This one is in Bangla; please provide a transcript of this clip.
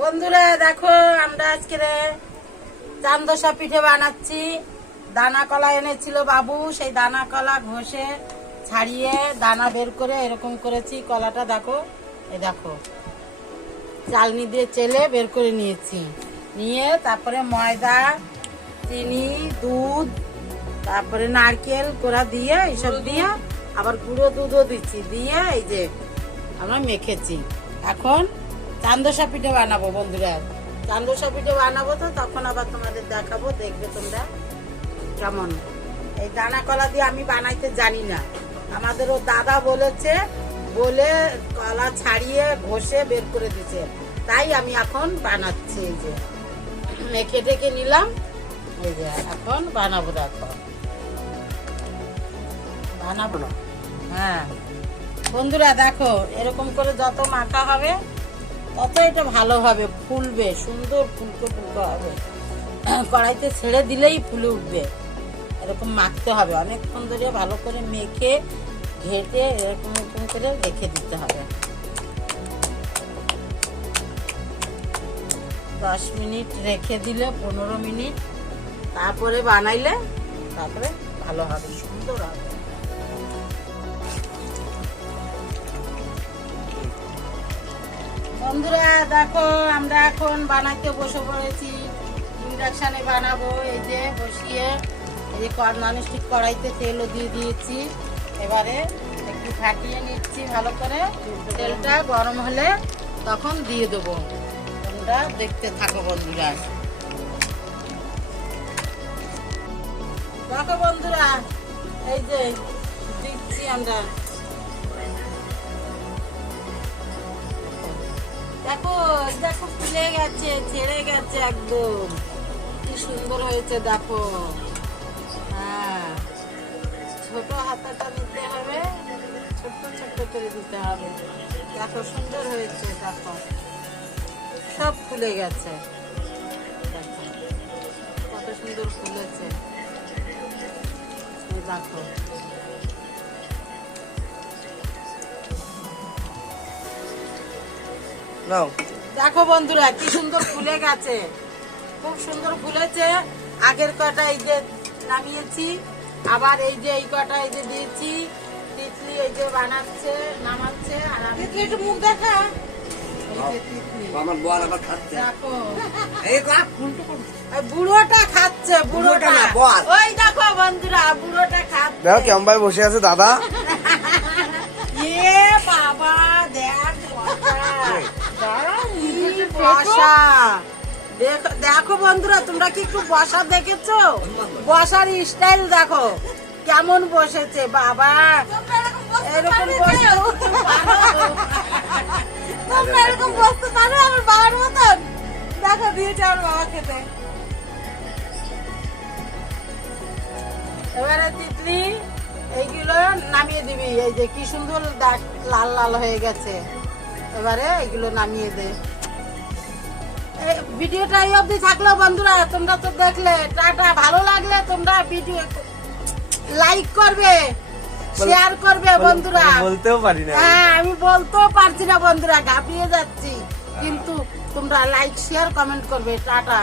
বন্ধুরা দেখো, আমরা আজকে চান্দসা পিঠে বানাচ্ছি। দানা কলা এনেছিল বাবু, সেই দানা কলা ঘষে ছাড়িয়ে দানা বের করে এরকম করেছি। কলাটা দেখো, এই দেখো চালনি দিয়ে চেলে বের করে নিয়েছি। নিয়ে তারপরে ময়দা, চিনি, দুধ, তারপরে নারকেল কোড়া দিয়ে এইসব দিয়ে আবার গুঁড়ো দুধও দিচ্ছি, দিয়ে এই যে আমরা মেখেছি। এখন চান্দসা পিঠে বানাবো বন্ধুরা। চান্দসা পিঠে বানাবো, তো তখন আবার তোমাদের দেখাবো, দেখবে তোমরা কেমন। এই দানা কলা দিয়ে আমি বানাইতে জানি না, আমাদের ও দাদা বলেছে, বলে কলা ছাড়িয়ে ঘষে বের করে দিছে, তাই আমি এখন বানাচ্ছি। এই যে মেখে টেকে নিলাম, এই যে এখন বানাবো। দেখো বানাবো না, হ্যাঁ বন্ধুরা দেখো, এরকম করে যত মাখা হবে তত এটা ভালো হবে, ফুলবে, সুন্দর ফুলকো ফুলকো হবে। কড়াইতে ছেড়ে দিলেই ফুলে উঠবে। এরকম মাখতে হবে অনেকক্ষণ ধরে, ভালো করে মেখে ঘেটে এরকম এরকম করে রেখে দিতে হবে। 10 মিনিট রেখে দিলে, 15 মিনিট, তারপরে বানাইলে তারপরে ভালো হবে, সুন্দর হবে। বন্ধুরা দেখো, আমরা এখন বানাতে বসে পড়েছি। ইন্ডাকশানে বানাবো। এই যে বসিয়ে, এই যে ননস্টিক কড়াইতে তেলও দিয়ে দিয়েছি। এবারে একটু ফাটিয়ে নিচ্ছি ভালো করে। তেলটা গরম হলে তখন দিয়ে দেবো। তোমরা দেখতে থাকো বন্ধুরা। দেখো বন্ধুরা, এই যে দিচ্ছি আমরা। দেখো দেখো, ফুলে গেছে, ছেড়ে গেছে, একদম কি সুন্দর হয়েছে দেখো। হ্যাঁ, ছোট হাতাটা নিতে হবে, ছোট্ট ছোট্ট করে দিতে হবে। দেখো সুন্দর হয়েছে, দেখো সব ফুলে গেছে, দেখো কত সুন্দর ফুলেছে। দেখো দেখো বন্ধুরা, কি সুন্দর ফুলে গেছে, খুব সুন্দর ফুলেছে। আগের কটা এই যে নামিয়েছি, আবার এই যে এই কটা এই যে দিয়েছি। তিতলি এই যে বানাচ্ছে, নামাচ্ছে। আর আমি একটু মুখ দেখা, এই যে তিতলি আমার বল আবার খাচ্ছে। দেখো এই বুড়োটা খাচ্ছে, বুড়োটা না বল। ওই দেখো বন্ধুরা, বুড়োটা খাচ্ছে। দেখো কেমন ভাই বসে আছে দাদা। এ বাবা দেখ, বসা দেখো বন্ধুরা, তোমরা কি একটু বসা দেখেছো? বসার স্টাইল দেখো কেমন বসেছে। বাবা এরকম বসতে পারো আমার বাবার মতন। দেখো দিয়েছে আমার বাবা খেতে। এবারে তিতলি এইগুলো নামিয়ে দিবি। এই যে কি সুন্দর লাল লাল হয়ে গেছে। এবারে এগুলো নামিয়ে দে। ভিডিওটা এই অবধি থাকলো বন্ধুরা, তোমরা তো দেখলে। টাটা। ভালো লাগলে তোমরা ভিডিও লাইক করবে, শেয়ার করবে বন্ধুরা। বলতেও পারি না, হ্যাঁ আমি বলতেও পারছি না বন্ধুরা, ঘাবড়িয়ে যাচ্ছি। কিন্তু তোমরা লাইক শেয়ার কমেন্ট করবে। টাটা।